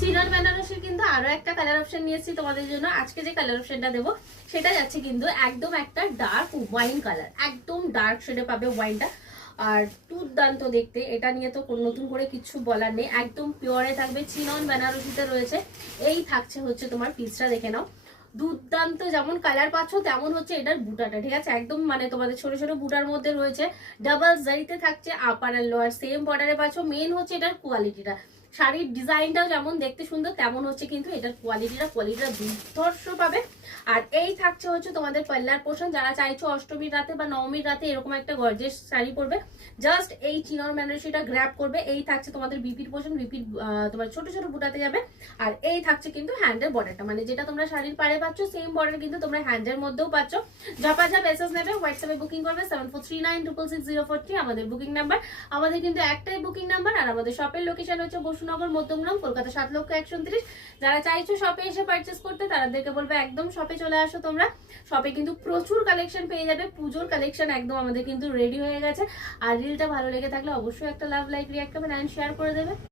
Chinon বেনারসির কিন্তু আরো একটা কালার অপশন নিয়েছি তোমাদের জন্য। আজকে যে কালার অপশনটা দেবো সেটা যাচ্ছে কিন্তু একদম একটা ডার্ক ওয়াইন কালার, একদম ডার্ক শেডে পাবে ওয়াইনটা। আর দুর্দান্ত দেখতে, এটা নিয়ে তো কোনো নতুন করে কিছু বলার নেই, একদম পিওরে থাকবে, চিনন বেনারসিতে রয়েছে। এই থাকছে হচ্ছে তোমার পিসটা, দেখে নাও দুর্দান্ত, যেমন কালার পাচ্ছ তেমন হচ্ছে এটার বুটাটা, ঠিক আছে? একদম মানে তোমাদের ছোট ছোট বুটার মধ্যে রয়েছে, ডাবল জারিতে থাকছে, আপার আর লোয়ার সেম বর্ডারে পাচ্ছ। মেন হচ্ছে এটার কোয়ালিটিটা, শাড়ির ডিজাইনটাও যেমন দেখতে সুন্দর তেমন হচ্ছে কিন্তু এটার কোয়ালিটিটা দুর্ধর্ষ পাবে। আর এই থাকছে হচ্ছে তোমাদের পাল্লার পোর্শন। যারা চাইছো অষ্টমীর রাতে বা নবমীর রাতে এরকম একটা গর্জিয়াস শাড়ি পরবে, জাস্ট এই চিনন বেনারসিটা গ্র্যাব করবে। এই থাকছে তোমাদের বিপির পোর্শন, বিপির তোমার ছোট ছোট বুটাতে যাবে। আর এই থাকছে কিন্তু হ্যান্ডের বর্ডারটা, মানে যেটা তোমরা শাড়ির পাড়ে পাচ্ছ সেম বর্ডার কিন্তু তোমরা হ্যান্ডের মধ্যেও পাচ্ছ। ঝাপাঝাপ এসএস নেবে, হোয়াটসঅ্যাপে বুকিং করবে 7439666043 আমাদের বুকিং নাম্বার। আমাদের কিন্তু একটাই বুকিং নাম্বার। আর আমাদের শপের লোকেশন হচ্ছে বসুনগর, মধ্যমগ্রাম, কলকাতা 7,129,। যারা চাইছো শপে এসে পারচেস করতে তাদেরকে বলবে একদম শপে চলে আসো তোমরা। শপে কিন্তু প্রচুর কালেকশন পেয়ে যাবে, পুজোর কালেকশন একদম আমাদের কিন্তু রেডি হয়ে গেছে। আর রিলটা ভালো লেগে থাকলে অবশ্যই একটা লাভ, লাইক, রিঅ্যাক্ট করবেন এন্ড শেয়ার করে দেবে।